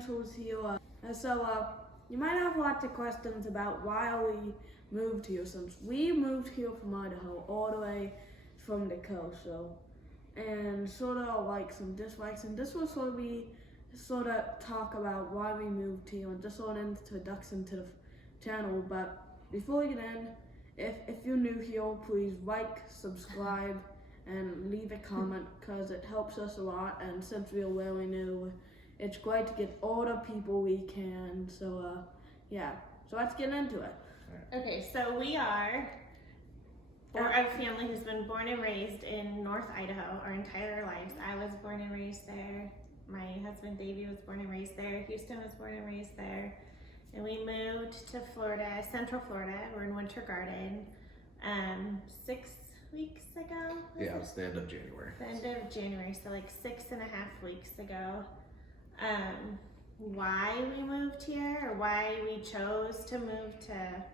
credentials here. You might have lots of questions about why we moved here, since we moved here from Idaho all the way from the coast. And sort of like some dislikes, and this will sort of talk about why we moved here and just sort of introduction to the channel. But before we get in, if you're new here, please like, subscribe, and leave a comment, because it helps us a lot. And since we're really new, it's great to get all the people we can. So let's get into it. Okay, so we're a family who's been born and raised in North Idaho our entire lives. I was born and raised there. My husband Davey was born and raised there. Houston was born and raised there. And we moved to Florida, Central Florida. We're in Winter Garden 6 weeks ago. Yeah, it was the end of January. The end of January, so like 6.5 weeks ago. Why we moved here, or why we chose to move to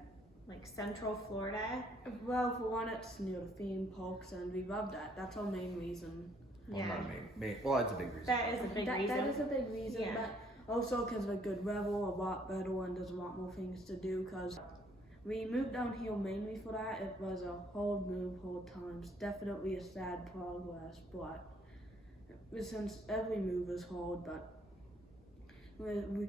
like Central Florida? Well, for one, it's near the theme parks, and we love that. That's our main reason. Well, not main. Well, it's a big reason. That is a big reason. That is a big reason, Yeah. but also because of a good weather, a lot better, and there's a lot more things to do. Because we moved down here mainly for that. It was a hard move, hard times. Definitely a sad progress, but since every move is hard, but we're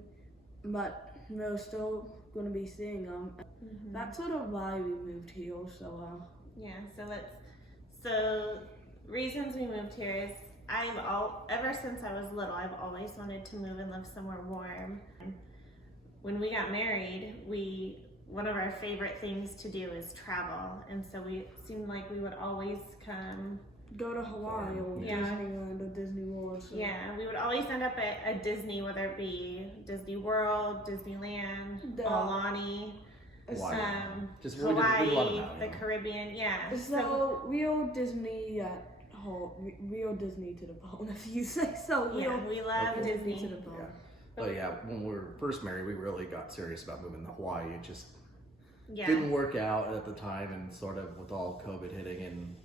still going to be seeing them. Mm-hmm. That's sort of why we moved here. So reasons we moved here is ever since I was little, I've always wanted to move and live somewhere warm. When we got married, one of our favorite things to do is travel, and so we seemed like we would always go to Hawaii or Disneyland or Disney World. So. Yeah, we would always end up at Disney, whether it be Disney World, Disneyland, Aulani, just Hawaii, the Caribbean. Yeah. So real Disney real Disney to the bone, if you say so. We love Disney to the bone. Yeah. But yeah, when we were first married, we really got serious about moving to Hawaii. It just didn't work out at the time, and sort of with all COVID hitting and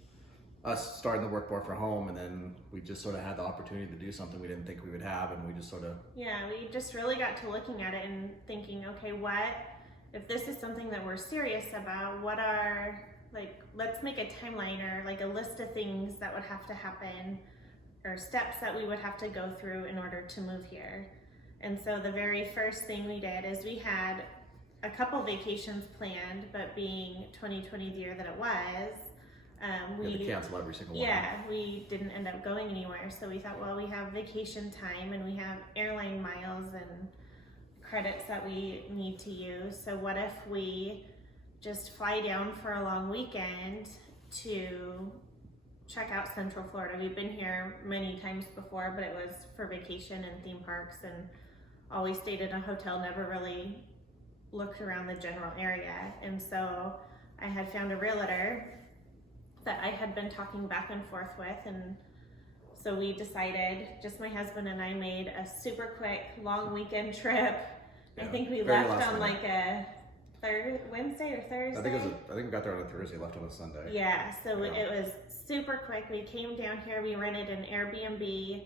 us starting to work more from home, and then we just sort of had the opportunity to do something we didn't think we would have, and we just sort of... Yeah, we just really got to looking at it and thinking, okay, if this is something that we're serious about, let's make a timeline or like a list of things that would have to happen, or steps that we would have to go through in order to move here. And so the very first thing we did is we had a couple vacations planned, but being 2020 the year that it was, we had to cancel every single one. Yeah, we didn't end up going anywhere. So we thought, well, we have vacation time and we have airline miles and credits that we need to use. So what if we just fly down for a long weekend to check out Central Florida? We've been here many times before, but it was for vacation and theme parks, and always stayed in a hotel, never really looked around the general area. And so I had found a realtor that I had been talking back and forth with, and so we decided, just my husband and I made a super quick long weekend trip. I think we left on like a Wednesday or Thursday. I think we got there on a Thursday, left on a Sunday. Yeah, so it was super quick. We came down here, we rented an Airbnb,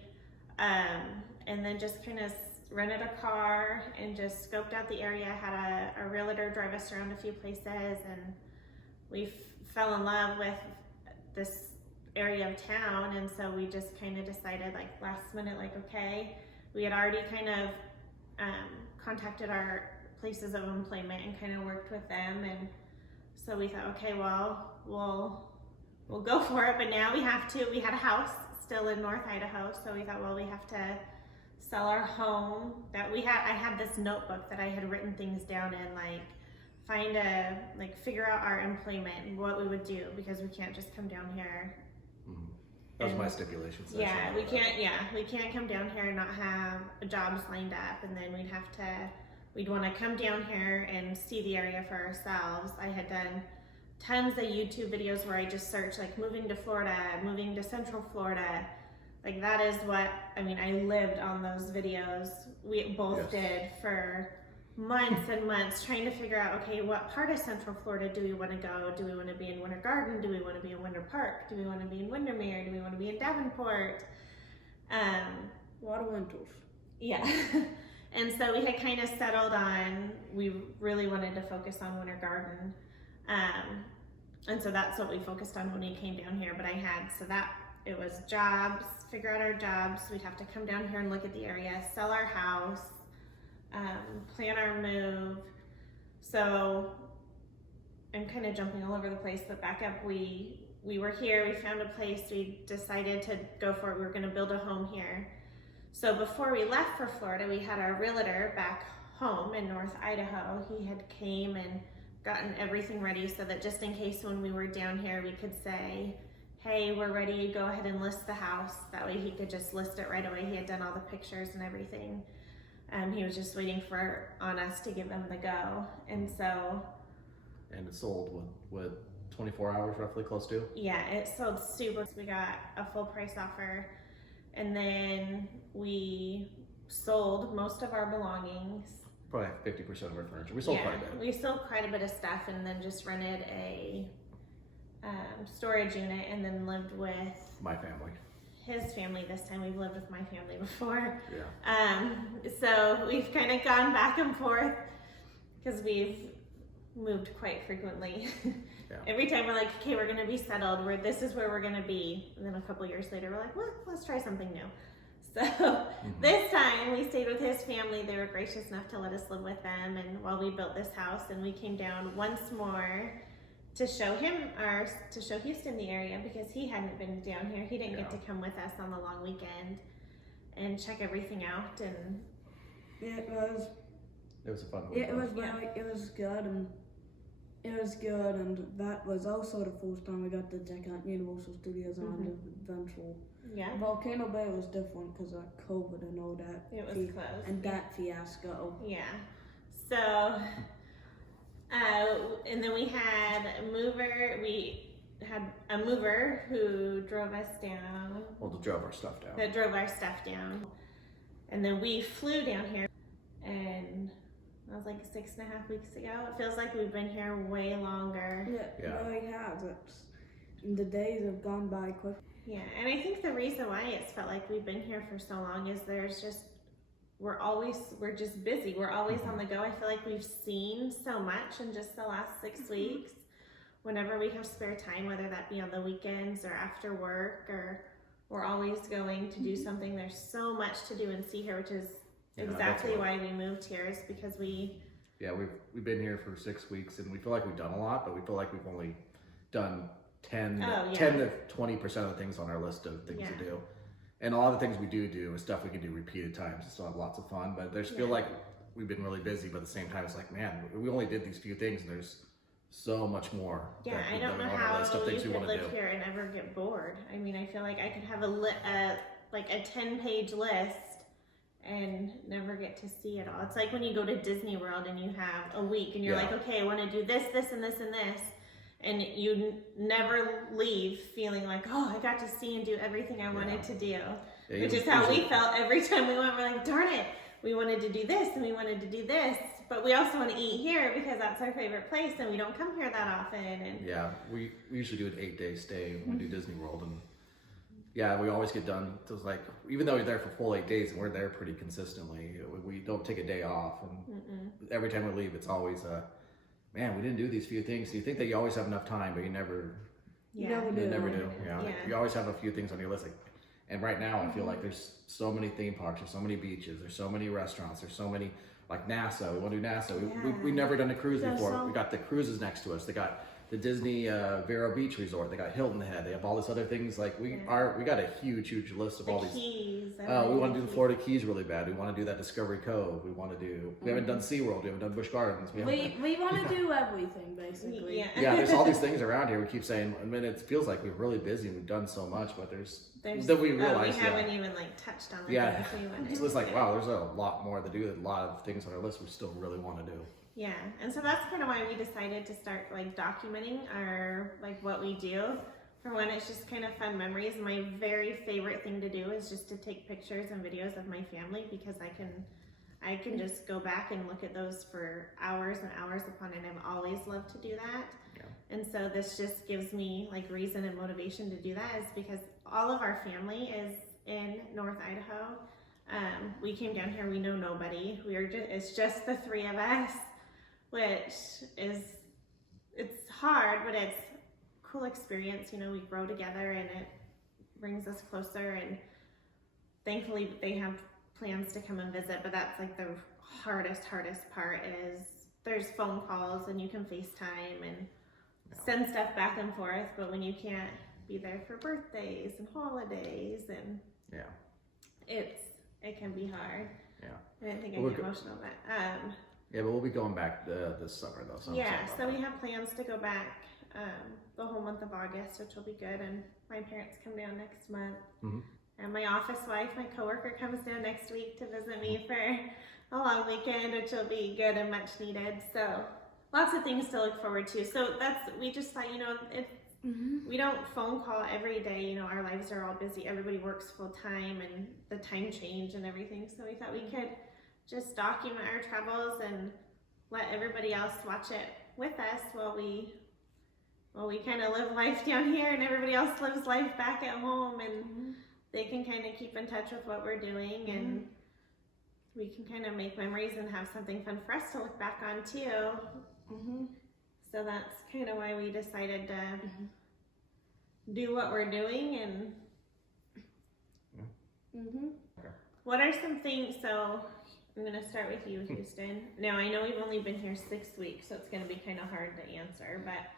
and then just kind of rented a car and just scoped out the area, had a realtor drive us around a few places, and we fell in love with this area of town. And so we just kind of decided, like last minute, like, okay, we had already kind of contacted our places of employment and kind of worked with them, and so we thought, okay, well, we'll go for it. But now we had a house still in North Idaho, so we thought, well, we have to sell our home that we had. I had this notebook that I had written things down in, figure out our employment and what we would do, because we can't just come down here. That was my stipulation. Yeah, we can't come down here and not have jobs lined up, and then we'd want to come down here and see the area for ourselves. I had done tons of YouTube videos where I just searched like moving to Florida, moving to Central Florida. Like that is what, I lived on those videos. We both did for months and months, trying to figure out, okay, what part of Central Florida do we want to go? Do we want to be in Winter Garden? Do we want to be in Winter Park? Do we want to be in Windermere? Do we want to be in Davenport? A lot of winters. Yeah. And so we had kind of settled on, we really wanted to focus on winter garden. And so that's what we focused on when we came down here. But it was jobs, figure out our jobs. We'd have to come down here and look at the area, sell our house, plan our move. So I'm kind of jumping all over the place, but back up, we were here, we found a place, we decided to go for it. We were going to build a home here. So before we left for Florida, we had our realtor back home in North Idaho. He had came and gotten everything ready so that just in case when we were down here, we could say, hey, we're ready, go ahead and list the house. That way he could just list it right away. He had done all the pictures and everything. He was just waiting on us to give him the go. And it sold with 24 hours roughly, close to? Yeah, it sold super. We got a full price offer, and then we sold most of our belongings. Probably 50% of our furniture. We sold quite a bit. We sold quite a bit of stuff, and then just rented a storage unit, and then lived with my family. His family this time. We've lived with my family before. Yeah. So we've kind of gone back and forth because we've moved quite frequently. Yeah. Every time we're like, okay, we're gonna be settled, this is where we're gonna be, and then a couple years later we're like, well, let's try something new. So this time we stayed with his family. They were gracious enough to let us live with them, and while we built this house, and we came down once more to show Houston the area, because he hadn't been down here. He didn't get to come with us on the long weekend and check everything out. And it was a fun one. Yeah, it was good, and that was also the first time we got to check out Universal Studios on the eventual. Yeah. Volcano Bay was different because of COVID and all that. It was closed. And that fiasco. Yeah. So, and then we had a mover who drove us down. Well, that drove our stuff down. That drove our stuff down. And then we flew down here, and that was like 6.5 weeks ago. It feels like we've been here way longer. Yeah. It really has. The days have gone by quick. Yeah, and I think the reason why it's felt like we've been here for so long is we're just busy. We're always on the go. I feel like we've seen so much in just the last 6 weeks. Whenever we have spare time, whether that be on the weekends or after work, or we're always going to do something. There's so much to do and see here, which is exactly why we moved here, is because we've been here for 6 weeks, and we feel like we've done a lot, but we feel like we've only done 10 to 20% of the things on our list of things to do. And a lot of the things we do is stuff we can do repeated times and still have lots of fun, but there's feel like we've been really busy, but at the same time it's like, man, we only did these few things, and there's so much more. Yeah, I don't know how you could live here and ever get bored. I mean, I feel like I could have a 10-page list and never get to see it all. It's like when you go to Disney World and you have a week and you're like, okay, I want to do this, this, and this, and this. And you never leave feeling like, oh, I got to see and do everything I wanted to do. Yeah, which is how we felt every time we went. We're like, darn it, we wanted to do this and we wanted to do this, but we also want to eat here because that's our favorite place, and we don't come here that often. And yeah, we usually do an 8-day stay when we do Disney World, and we always get done. It was like, even though we're there for full 8 days and we're there pretty consistently, we don't take a day off, and every time we leave, it's always man, we didn't do these few things. So you think that you always have enough time, but you never do. Yeah. Like, you always have a few things on your list. Like, and right now, I feel like there's so many theme parks, there's so many beaches, there's so many restaurants, there's so many, like NASA. We want to do NASA. We've never done a cruise before. We got the cruises next to us. They got the Disney Vero Beach Resort. They got Hilton Head. They have all this other things. Like we got a huge list of all these. Keys. We want to do the Florida Keys really bad. We want to do that Discovery Cove. We want to do. We haven't done SeaWorld. We haven't done Busch Gardens. We want to do everything basically. Yeah, there's all these things around here. We keep saying. I mean, it feels like we're really busy and we've done so much, but there's that we realize. We haven't even touched on. So it's like, wow, there's a lot more to do. A lot of things on our list we still really want to do. Yeah, and so that's kind of why we decided to start documenting our what we do. For one, it's just kind of fun memories. My very favorite thing to do is just to take pictures and videos of my family, because I can just go back and look at those for hours and hours upon end. I've always loved to do that. Yeah. And so this just gives me reason and motivation to do that, is because all of our family is in North Idaho. We came down here, we know nobody. It's just the three of us, which is, it's hard, but it's a cool experience. You know, we grow together and it brings us closer, and thankfully they have plans to come and visit, but that's like the hardest part is there's phone calls and you can FaceTime and send stuff back and forth, but when you can't be there for birthdays and holidays and it can be hard. Yeah. I didn't think I'd get emotional, but yeah, but we'll be going back this summer though. So so we have plans to go back the whole month of August, which will be good, and my parents come down next month. Mm-hmm. And my office wife, my coworker, comes down next week to visit me for a long weekend, which will be good and much needed. So lots of things to look forward to. So we just thought, you know, we don't phone call every day. You know, our lives are all busy. Everybody works full time and the time change and everything. So we thought we could just document our travels and let everybody else watch it with us while we kind of live life down here and everybody else lives life back at home, and they can kind of keep in touch with what we're doing, and we can kind of make memories and have something fun for us to look back on too. So that's kind of why we decided to do what we're doing. And what are some things, so I'm going to start with you, Houston. Now I know we've only been here 6 weeks, so it's going to be kind of hard to answer, but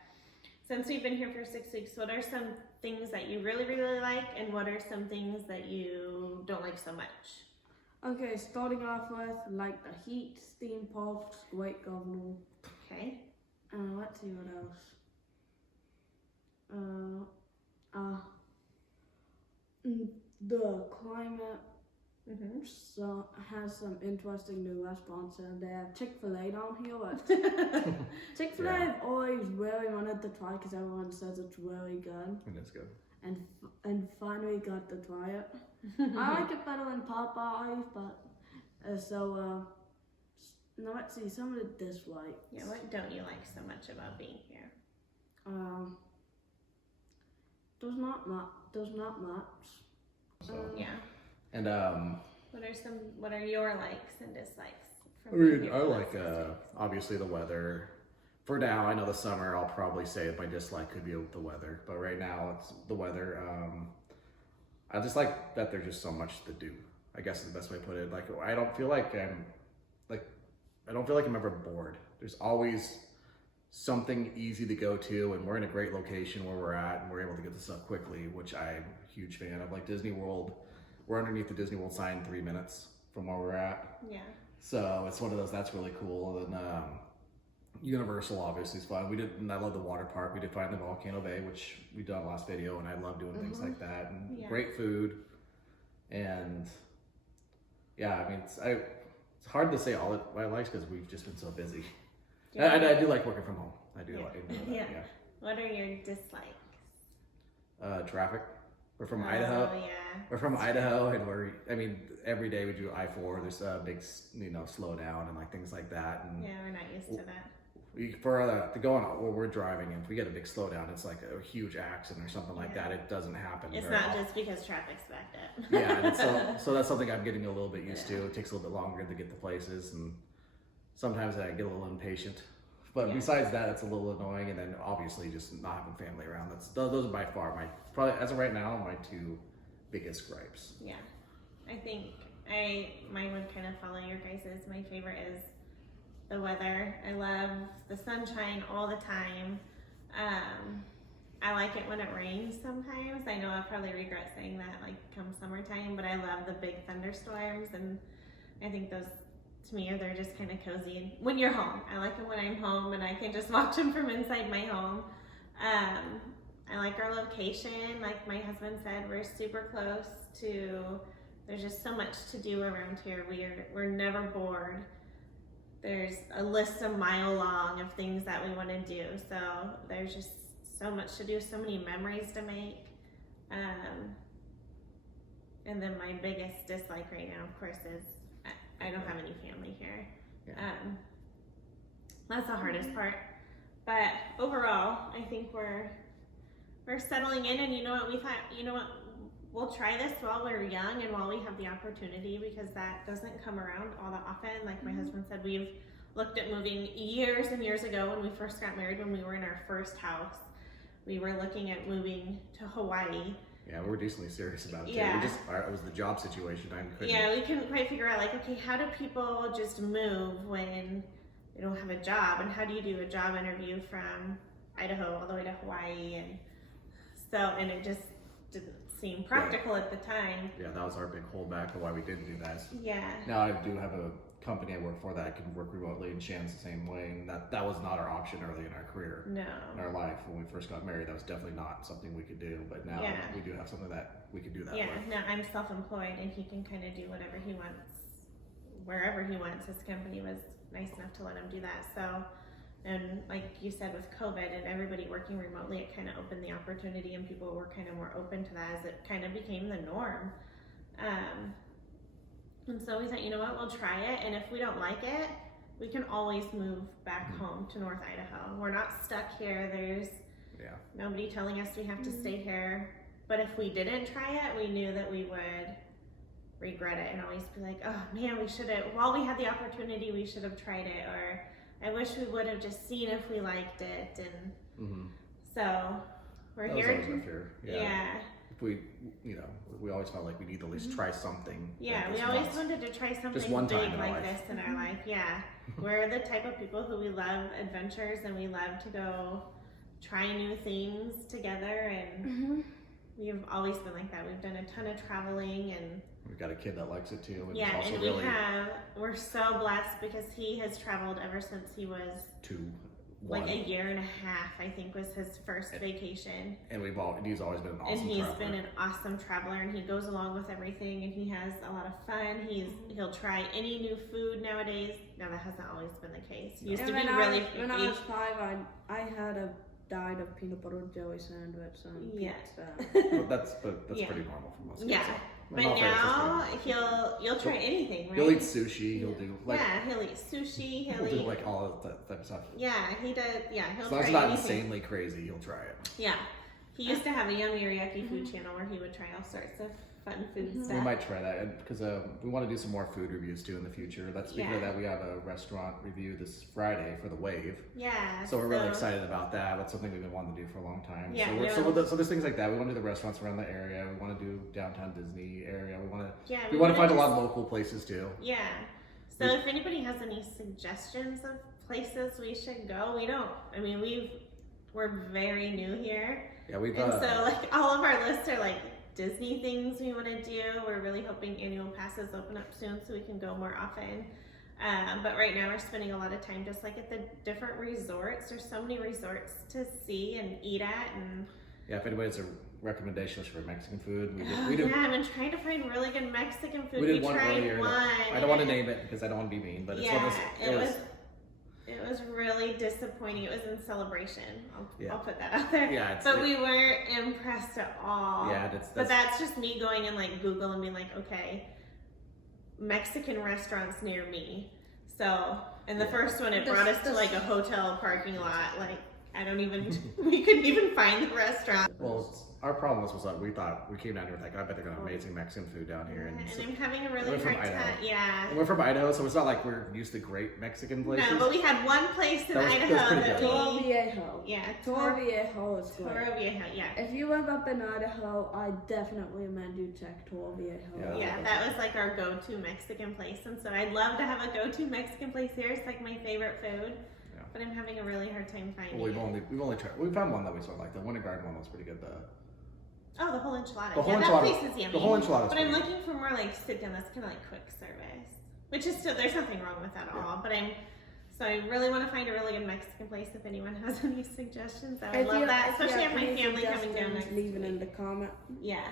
since we've been here for 6 weeks, what are some things that you really, really like, and what are some things that you don't like so much? Okay, starting off with, like the heat, steam pops, great governor. Okay. Let's see what else. The climate so has some interesting new restaurants, and they have Chick-fil-A down here. Chick-fil-A I've always really wanted to try because everyone says it's really good. It is good. And finally got to try it. I like it better than Popeyes, but now let's see some of the dislikes. Yeah, what don't you like so much about being here? There's not much. So, yeah. And what are your likes and dislikes? I mean, I like obviously the weather. For now, I know the summer, I'll probably say my dislike could be the weather, but right now it's the weather. I just like that there's just so much to do, I guess is the best way to put it. Like, I don't feel like I'm ever bored. There's always something easy to go to, and we're in a great location where we're at, and we're able to get this up quickly, which I'm a huge fan of. Like Disney World, we're underneath the Disney World sign in 3 minutes from where we're at. Yeah. So it's one of those, that's really cool. And Universal obviously is fun. I love the water park. We did find the Volcano Bay, which we did on the last video, and I love doing things like that. And great food. And yeah, I mean, it's hard to say all what I like because we've just been so busy. I do like working from home. I do like it. Yeah. What are your dislikes? Traffic. We're from Idaho. Yeah. We're from Idaho, and every day we do I-4. There's a big, slow down and like things like that. And yeah, we're not used to that. To go on where we're driving, and if we get a big slowdown, it's like a huge accident or something like that. It doesn't happen. It's not just because traffic's backed up. Yeah, and so that's something I'm getting a little bit used to. It takes a little bit longer to get to places, and sometimes I get a little impatient. But besides that, it's a little annoying, and then obviously just not having family around. Those are by far probably as of right now my two biggest gripes. Yeah, I think mine would kind of follow your guys's. My favorite is the weather. I love the sunshine all the time. I like it when it rains sometimes. I know I'll probably regret saying that like come summertime, but I love the big thunderstorms, and I think those to me they're just kind of cozy when you're home. I like them when I'm home and I can just watch them from inside my home. I like our location. Like my husband said, we're super close to, there's just so much to do around here. We're never bored. There's a list a mile long of things that we want to do. So there's just so much to do, so many memories to make. And then my biggest dislike right now, of course, is I don't have any family here. Yeah. That's the hardest part. But overall, I think we're settling in, and you know what, we'll try this while we're young and while we have the opportunity, because that doesn't come around all that often. Like my husband said, we've looked at moving years and years ago when we first got married, when we were in our first house. We were looking at moving to Hawaii. Yeah, we were decently serious about it. Yeah. It was the job situation. We couldn't quite figure out, like, okay, how do people just move when they don't have a job? And how do you do a job interview from Idaho all the way to Hawaii? And it just didn't seem practical at the time. Yeah, that was our big holdback of why we didn't do that. Yeah. Now I do have a company I work for that can work remotely, and Shannon's the same way, and that was not our option early in our career. No. In our life, when we first got married, that was definitely not something we could do, but now we do have something that we could do that with. Now I'm self-employed and he can kind of do whatever he wants, wherever he wants. His company was nice enough to let him do that. So, and like you said, with COVID and everybody working remotely, it kind of opened the opportunity and people were kind of more open to that as it kind of became the norm. And so we thought, you know what, we'll try it, and if we don't like it, we can always move back home to North Idaho. We're not stuck here. There's nobody telling us we have to stay here. But if we didn't try it, we knew that we would regret it and always be like, oh man, we should have, while we had the opportunity, we should have tried it, or I wish we would have just seen if we liked it. And so we're here to, we always felt like we need to at least try something. Yeah, we always wanted to try something just one time big like this in our life. Yeah, we're the type of people who we love adventures and we love to go try new things together, and we've always been like that. We've done a ton of traveling, and we've got a kid that likes it too. And we're so blessed because he has traveled ever since he was 2. Like a year and a half, I think, was his first vacation. And he's always been an awesome traveler. And he's been an awesome traveler, and he goes along with everything, and he has a lot of fun. He'll try any new food nowadays. Now that hasn't always been the case. He used to be really picky. When I was 5, I had a diet of peanut butter and jelly sandwich and pizza. Well, that's pretty normal for most kids. Yeah. But now he'll try anything, right? He'll eat sushi. He'll do he'll eat sushi. He'll do like all of that type of stuff. Yeah, he does. Yeah, he'll as long as it's not insanely crazy, he'll try it. Yeah, he used to have a Yummy or Yucky food channel where he would try all sorts of fun food stuff. We might try that because we want to do some more food reviews too in the future. Speaking of that, we have a restaurant review this Friday for the Wave. Yeah. So we're really excited about that. That's something we've been wanting to do for a long time. Yeah. So there's things like that. We want to do the restaurants around the area. We want to do downtown Disney area. We want to find a lot of local places too. Yeah. So if anybody has any suggestions of places we should go, we're very new here. Yeah, we've and so like all of our lists are like Disney things we want to do. We're really hoping annual passes open up soon so we can go more often. But right now we're spending a lot of time just like at the different resorts. There's so many resorts to see and eat at. And if anybody has a recommendation for Mexican food, we do. Yeah, I've been trying to find really good Mexican food. We tried one. I don't want to name it because I don't want to be mean, but it was really disappointing. It was in Celebration. I'll put that out there. Yeah, but we weren't impressed at all. Yeah, but that's just me going in like Google and being like, okay, Mexican restaurants near me. So, and the first one, it brought us to like a hotel parking lot. Like, we couldn't even find the restaurant. Well, our problem was that we thought, we came down here with like, I bet they're gonna have amazing Mexican food down here. And I'm having a really hard time. Yeah. And we're from Idaho, so it's not like we're used to great Mexican places. No, but we had one place in Idaho that Toro Viejo. Yeah. Toro Viejo is great. Toro Viejo, yeah. If you live up in Idaho, I definitely recommend you check Toro Viejo. Yeah, that was like our go-to Mexican place. And so I'd love to have a go-to Mexican place here. It's like my favorite food. But I'm having a really hard time finding it. We've only tried. We found one that we sort of like. The Winter Garden one was pretty good. Oh, the whole enchilada. That place is yummy. The whole enchilada. But I'm looking for more like sit down. That's kind of like quick service, which is still, there's nothing wrong with that at all. But I really want to find a really good Mexican place. If anyone has any suggestions, I would love that. Especially if my family coming down next week. Leave it in the comment. Yeah.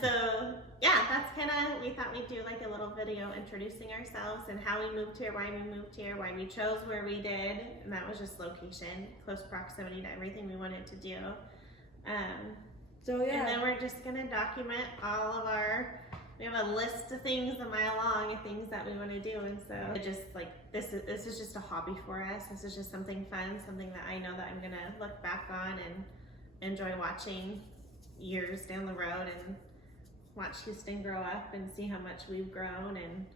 So yeah, that's kind of, we thought we'd do like a little video introducing ourselves and how we moved here, why we moved here, why we chose where we did, and that was just location, close proximity to everything we wanted to do. So yeah. And then we're just gonna document all of we have a list of things a mile long of things that we want to do, and so it just like this is just a hobby for us. This is just something fun, something that I know that I'm gonna look back on and enjoy watching years down the road and watch Houston grow up and see how much we've grown. And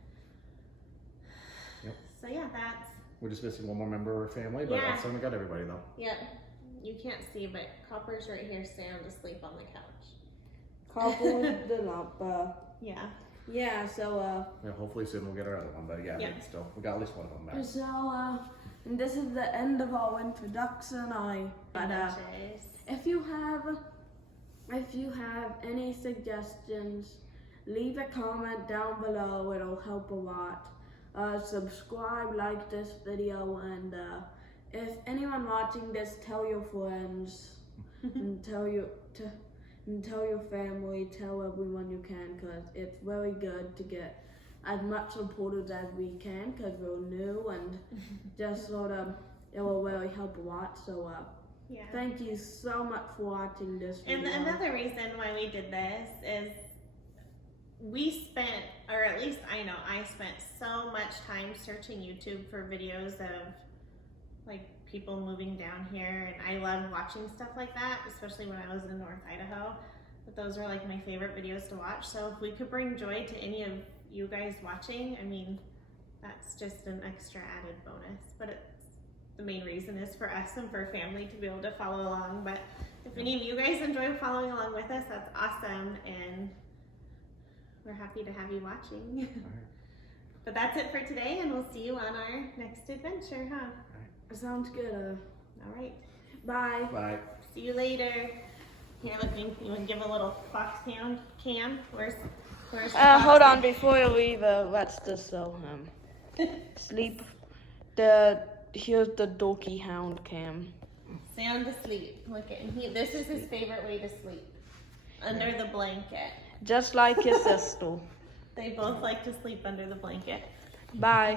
Yep. so yeah, that's, We're just missing one more member of our family, but Yeah. that's when we got everybody though. yep. You can't see, but Copper's right here sound asleep on the couch. Couples the lump. Yeah. Yeah, so Yeah, hopefully soon we'll get our other one, but yeah, Yep. still we got at least one of them back. and this is the end of our introduction. If you have any suggestions, leave a comment down below. It'll help a lot. Subscribe, like this video, and if anyone watching this, tell your friends and tell your family, tell everyone you can, because it's very good to get as much support as we can, because we're new and just sort of, it will really help a lot. So Yeah. thank you so much for watching this And video. another reason why we did this is we spent, or at least I know I spent so much time searching YouTube for videos of like people moving down here, and I love watching stuff like that, especially when I was in North Idaho. But those are like my favorite videos to watch. So if we could bring joy to any of you guys watching, I mean, that's just an extra added bonus. But the main reason is for us and for family to be able to follow along. But if any of you guys enjoy following along with us, that's awesome, and we're happy to have you watching. But that's it for today, and we'll see you on our next adventure, huh? Sounds good. All right. Bye. Bye. See you later. Here, look, you want to give a little fox sound? Cam, where's the fox? Hold on, before you leave, let's just sleep. Here's the dorky hound Cam. Sound asleep. Look at him. This is his favorite way to sleep. Under the blanket. Just like his sister. They both like to sleep under the blanket. Bye.